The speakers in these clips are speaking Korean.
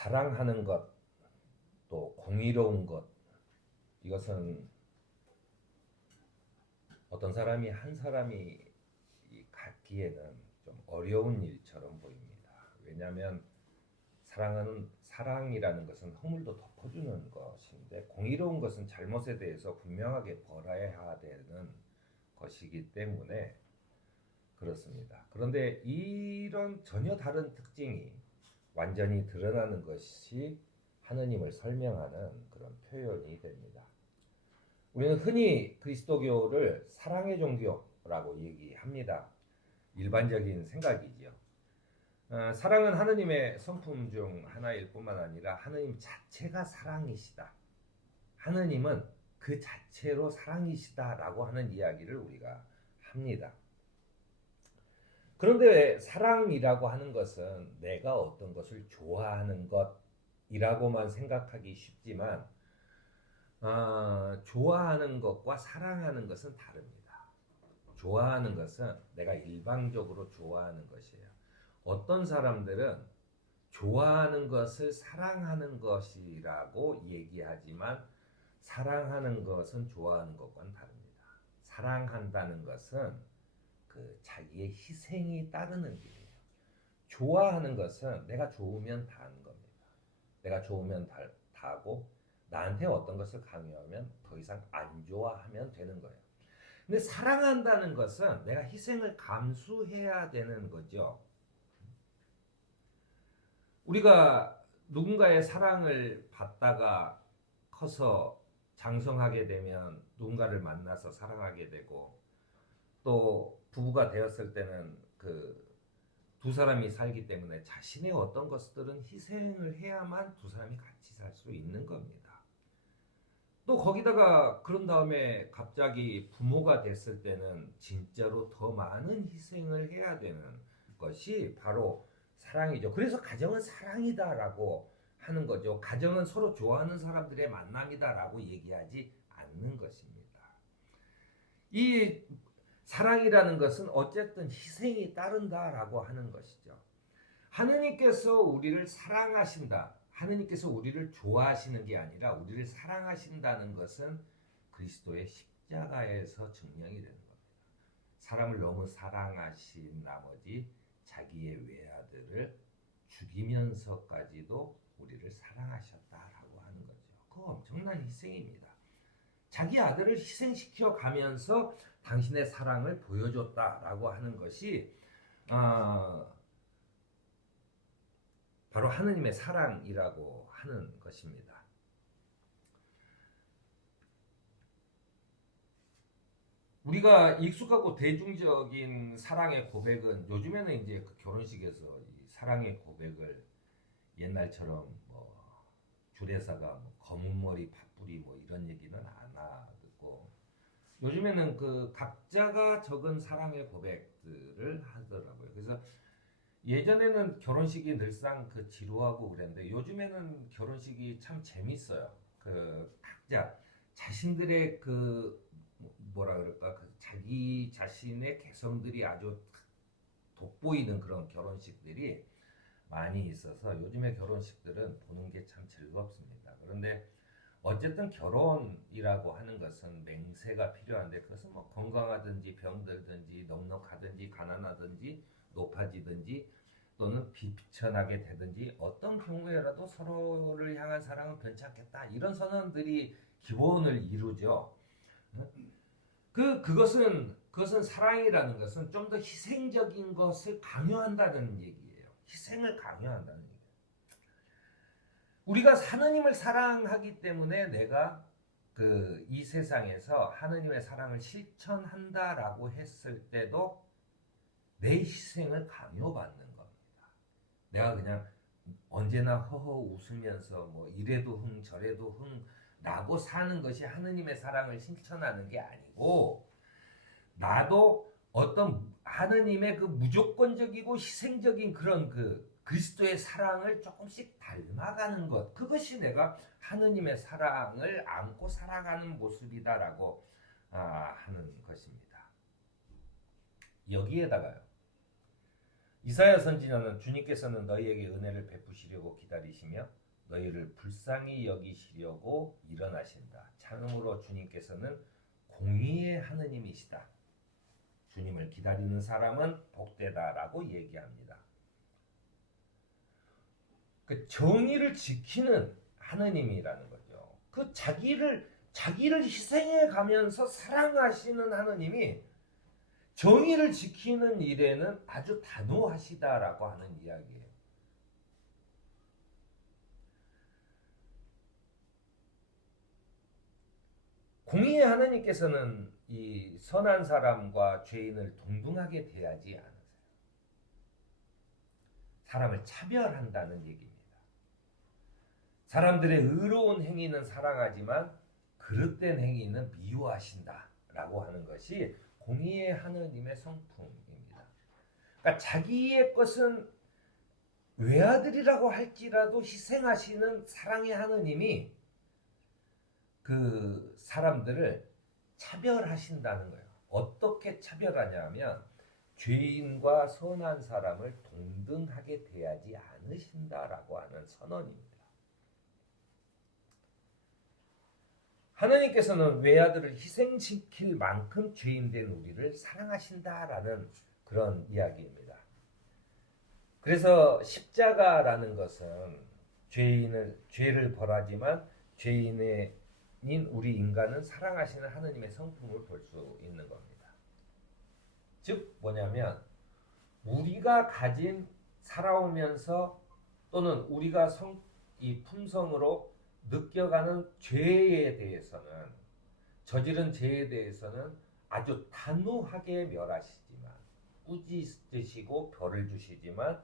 사랑하는 것, 또 공의로운 것, 이것은 어떤 사람이 한 사람이 갖기에는 좀 어려운 일처럼 보입니다. 왜냐하면 사랑이라는 것은 허물도 덮어주는 것인데, 공의로운 것은 잘못에 대해서 분명하게 벌해야 되는 것이기 때문에 그렇습니다. 그런데 이런 전혀 다른 특징이 완전히 드러나는 것이 하느님을 설명하는 그런 표현이 됩니다. 우리는 흔히 그리스도교를 사랑의 종교라고 얘기합니다. 일반적인 생각이지요. 사랑은 하느님의 성품 중 하나일 뿐만 아니라 하느님 자체가 사랑이시다. 하느님은 그 자체로 사랑이시다라고 하는 이야기를 우리가 합니다. 그런데 사랑이라고 하는 것은 내가 어떤 것을 좋아하는 것이라고만 생각하기 쉽지만 좋아하는 것과 사랑하는 것은 다릅니다. 좋아하는 것은 내가 일방적으로 좋아하는 것이에요. 어떤 사람들은 좋아하는 것을 사랑하는 것이라고 얘기하지만 사랑하는 것은 좋아하는 것과는 다릅니다. 사랑한다는 것은 자기의 희생이 따르는 일이에요. 좋아하는 것은 내가 좋으면 다하는 겁니다. 내가 좋으면 다하고 나한테 어떤 것을 강요하면 더 이상 안 좋아하면 되는 거예요. 근데 사랑한다는 것은 내가 희생을 감수해야 되는 거죠. 우리가 누군가의 사랑을 받다가 커서 장성하게 되면 누군가를 만나서 사랑하게 되고, 또 부부가 되었을 때는 두 사람이 살기 때문에 자신의 어떤 것들은 희생을 해야만 두 사람이 같이 살 수 있는 겁니다. 또 거기다가 그런 다음에 갑자기 부모가 됐을 때는 진짜로 더 많은 희생을 해야 되는 것이 바로 사랑이죠. 그래서 가정은 사랑이다라고 하는 거죠. 가정은 서로 좋아하는 사람들의 만남이다라고 얘기하지 않는 것입니다. 이 사랑이라는 것은 어쨌든 희생이 따른다라고 하는 것이죠. 하느님께서 우리를 사랑하신다. 하느님께서 우리를 좋아하시는 게 아니라 우리를 사랑하신다는 것은 그리스도의 십자가에서 증명이 되는 겁니다. 사람을 너무 사랑하신 나머지 자기의 외아들을 죽이면서까지도 우리를 사랑하셨다라고 하는 거죠. 그 엄청난 희생입니다. 자기 아들을 희생시켜 가면서 당신의 사랑을 보여줬다라고 하는 것이 바로 하느님의 사랑이라고 하는 것입니다. 우리가 익숙하고 대중적인 사랑의 고백은 요즘에는 이제 결혼식에서 이 사랑의 고백을 옛날처럼 주례사가 검은 머리 팥뿌리 이런 얘기는 안 하고, 요즘에는 각자가 적은 사랑의 고백들을 하더라고요. 그래서 예전에는 결혼식이 늘상 지루하고 그랬는데 요즘에는 결혼식이 참 재밌어요. 각자 자신들의 뭐라 그럴까, 자기 자신의 개성들이 아주 돋보이는 그런 결혼식들이 많이 있어서 요즘의 결혼식들은 보는 게 참 즐겁습니다. 그런데 어쨌든 결혼이라고 하는 것은 맹세가 필요한데, 그것은 건강하든지 병들든지 넉넉하든지 가난하든지 높아지든지 또는 비천하게 되든지 어떤 경우에라도 서로를 향한 사랑은 변치 않겠다, 이런 선언들이 기본을 이루죠. 그것은 사랑이라는 것은 좀 더 희생적인 것을 강요한다는 얘기예요. 희생을 강요한다는 얘기예요. 우리가 하느님을 사랑하기 때문에 내가 이 세상에서 하느님의 사랑을 실천한다라고 했을 때도 내 희생을 강요받는 겁니다. 내가 그냥 언제나 허허 웃으면서 이래도 흥 저래도 흥 라고 사는 것이 하느님의 사랑을 실천하는 게 아니고, 나도 어떤 하느님의 무조건적이고 희생적인 그런 그리스도의 사랑을 조금씩 닮아가는 것, 그것이 내가 하느님의 사랑을 안고 살아가는 모습이다라고 하는 것입니다. 여기에다가요, 이사야 선지자는 주님께서는 너희에게 은혜를 베푸시려고 기다리시며 너희를 불쌍히 여기시려고 일어나신다. 참으로 주님께서는 공의의 하느님이시다. 주님을 기다리는 사람은 복되다라고 얘기합니다. 그 정의를 지키는 하느님이라는 거죠. 그 자기를 희생해 가면서 사랑하시는 하느님이 정의를 지키는 일에는 아주 단호하시다라고 하는 이야기예요. 공의의 하나님께서는 이 선한 사람과 죄인을 동등하게 대하지 않으세요. 사람을 차별한다는 얘기입니다. 사람들의 의로운 행위는 사랑하지만 그릇된 행위는 미워하신다라고 하는 것이 공의의 하느님의 성품입니다. 그러니까 자기의 것은 외아들이라고 할지라도 희생하시는 사랑의 하느님이 그 사람들을 차별하신다는 거예요. 어떻게 차별하냐면 죄인과 선한 사람을 동등하게 대하지 않으신다라고 하는 선언입니다. 하나님께서는 외아들을 희생시킬 만큼 죄인된 우리를 사랑하신다라는 그런 이야기입니다. 그래서 십자가라는 것은 죄를 벌하지만 죄인인 우리 인간은 사랑하시는 하느님의 성품을 볼 수 있는 겁니다. 즉 뭐냐면 우리가 가진 살아오면서 또는 우리가 이 품성으로 느껴가는 죄에 대해서는 저지른 죄에 대해서는 아주 단호하게 멸하시지만 꾸짖으시고 벌을 주시지만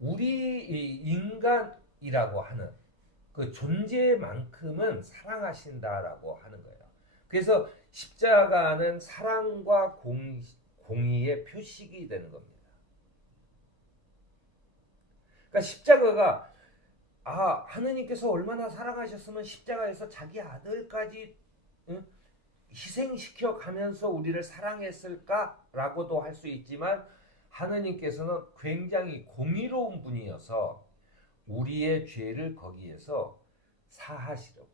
우리 인간이라고 하는 그 존재만큼은 사랑하신다라고 하는 거예요. 그래서 십자가는 사랑과 공의의 표식이 되는 겁니다. 그러니까 십자가가 하느님께서 얼마나 사랑하셨으면 십자가에서 자기 아들까지 희생시켜 가면서 우리를 사랑했을까라고도 할 수 있지만 하느님께서는 굉장히 공의로운 분이어서 우리의 죄를 거기에서 사하시려고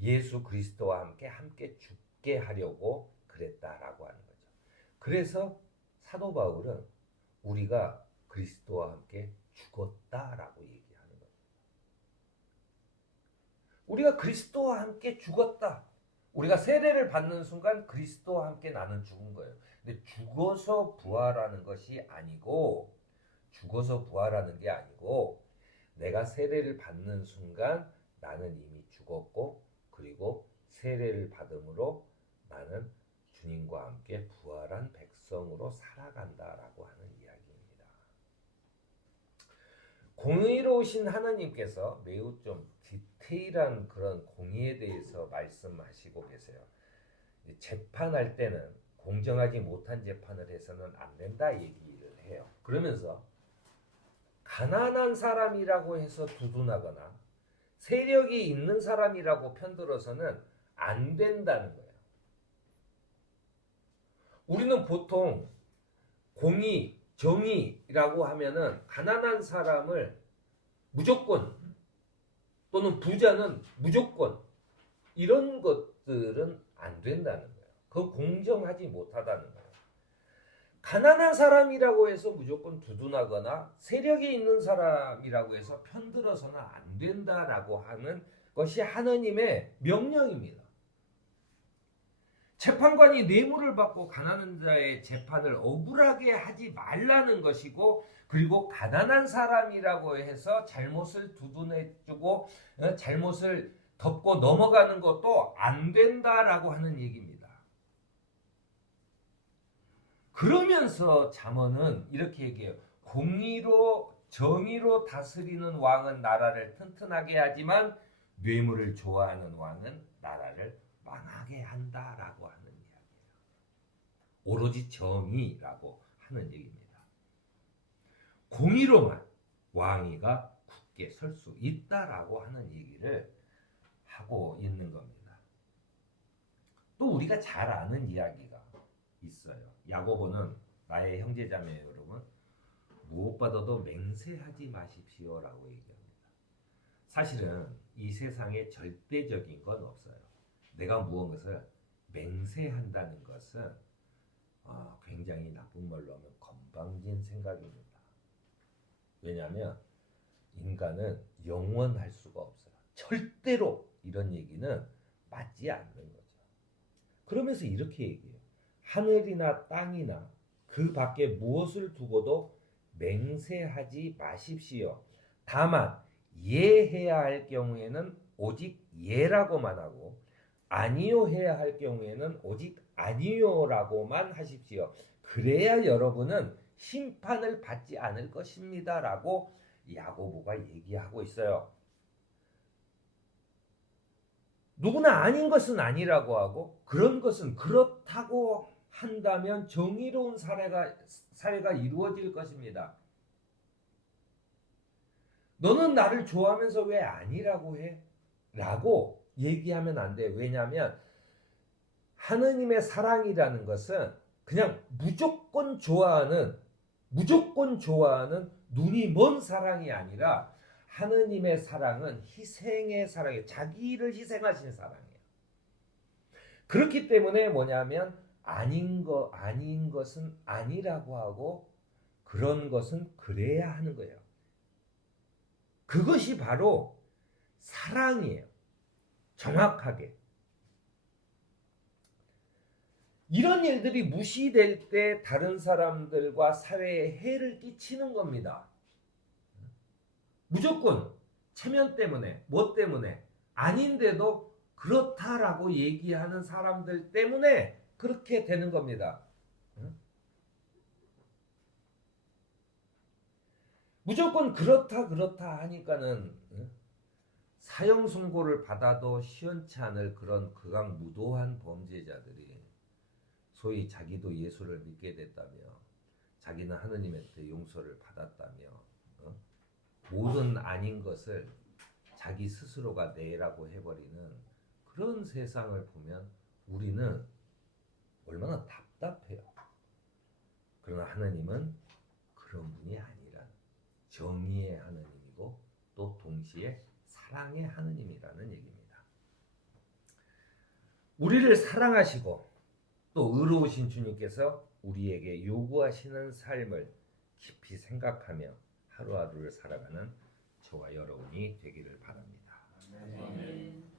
예수 그리스도와 함께 죽게 하려고 그랬다라고 하는 거죠. 그래서 사도 바울은 우리가 그리스도와 함께 죽었다라고 얘기하는 거죠. 우리가 그리스도와 함께 죽었다. 우리가 세례를 받는 순간 그리스도와 함께 나는 죽은 거예요. 근데 죽어서 부활하는 것이 아니고 내가 세례를 받는 순간 나는 이미 죽었고 그리고 세례를 받음으로 나는 주님과 함께 부활한 백성으로 살아간다라고 하는 이야기입니다. 공의로우신 하나님께서 매우 좀 디테일한 그런 공의에 대해서 말씀하시고 계세요. 재판할 때는 공정하지 못한 재판을 해서는 안 된다 얘기를 해요. 그러면서 가난한 사람이라고 해서 두둔하거나 세력이 있는 사람이라고 편들어서는 안 된다는 거예요. 우리는 보통 공의, 정의라고 하면은 가난한 사람을 무조건 또는 부자는 무조건 이런 것들은 안 된다는 거예요. 그거 공정하지 못하다는 거예요. 가난한 사람이라고 해서 무조건 두둔하거나 세력이 있는 사람이라고 해서 편들어서는 안 된다라고 하는 것이 하느님의 명령입니다. 재판관이 뇌물을 받고 가난한 자의 재판을 억울하게 하지 말라는 것이고 그리고 가난한 사람이라고 해서 잘못을 두둔해주고 잘못을 덮고 넘어가는 것도 안 된다라고 하는 얘기입니다. 그러면서 잠언은 이렇게 얘기해요. 공의로 정의로 다스리는 왕은 나라를 튼튼하게 하지만 뇌물을 좋아하는 왕은 나라를 망하게 한다라고 하는 이야기예요. 오로지 정의라고 하는 얘기입니다. 공의로만 왕위가 굳게 설 수 있다라고 하는 얘기를 하고 있는 겁니다. 또 우리가 잘 아는 이야기가 있어요. 야고보는 나의 형제자매 여러분 무엇보다도 맹세하지 마십시오라고 얘기합니다. 사실은 이 세상에 절대적인 건 없어요. 내가 무엇을 맹세한다는 것은 굉장히 나쁜 말로 하면 건방진 생각입니다. 왜냐하면 인간은 영원할 수가 없어요. 절대로 이런 얘기는 맞지 않는 거죠. 그러면서 이렇게 얘기해요. 하늘이나 땅이나 그 밖에 무엇을 두고도 맹세하지 마십시오. 다만 예해야 할 경우에는 오직 예라고만 하고 아니요 해야 할 경우에는 오직 아니요라고만 하십시오. 그래야 여러분은 심판을 받지 않을 것입니다. 라고 야고보가 얘기하고 있어요. 누구나 아닌 것은 아니라고 하고 그런 것은 그렇다고 한다면 정의로운 사회가 이루어질 것입니다. 너는 나를 좋아하면서 왜 아니라고 해? 라고 얘기하면 안 돼. 왜냐하면 하느님의 사랑이라는 것은 그냥 무조건 좋아하는 눈이 먼 사랑이 아니라 하느님의 사랑은 희생의 사랑이에요. 자기를 희생하신 사랑이에요. 그렇기 때문에 뭐냐면 아닌 것은 아니라고 하고 그런 것은 그래야 하는 거예요. 그것이 바로 사랑이에요. 정확하게. 이런 일들이 무시될 때 다른 사람들과 사회에 해를 끼치는 겁니다. 무조건 체면 때문에, 뭐 때문에 아닌데도 그렇다라고 얘기하는 사람들 때문에 그렇게 되는 겁니다. 무조건 그렇다 하니까는 사형 선고를 받아도 시원치 않을 그런 극악무도한 범죄자들이 소위 자기도 예수를 믿게 됐다며 자기는 하느님한테 용서를 받았다며 모든 아닌 것을 자기 스스로가 내라고 해버리는 그런 세상을 보면 우리는 얼마나 답답해요. 그러나 하느님은 그런 분이 아니라 정의의 하느님이고 또 동시에 사랑의 하느님이라는 얘기입니다. 우리를 사랑하시고 또 의로우신 주님께서 우리에게 요구하시는 삶을 깊이 생각하며 하루하루를 살아가는 저와 여러분이 되기를 바랍니다. 아멘.